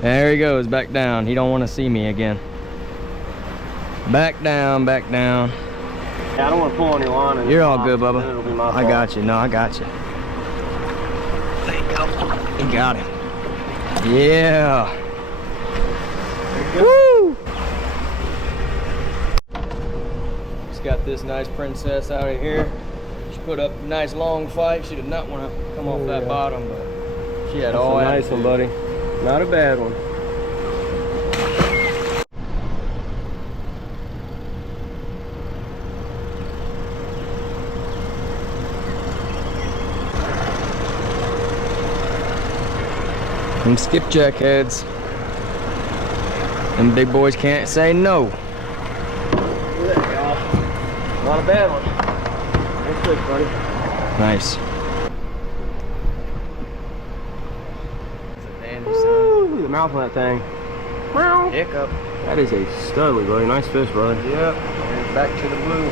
There he goes, back down. He don't want to see me again. Back down, back down. Yeah, I don't want to pull on your line. And you're all good, Bubba. Then it'll be my fault. I got you. No, I got you. There you go. You got him. Yeah. Woo! Just got this nice princess out of here. She put up a nice long fight. She did not want to come off that bottom, but she had all that. Nice one, buddy. Not a bad one. Them skipjack heads. Them big boys can't say no. There you go. Not a bad one. Nice fish, buddy. Nice. Woo, look at the mouth on that thing. Hiccup. That is a studly, buddy. Nice fish, buddy. Yep. And back to the blue.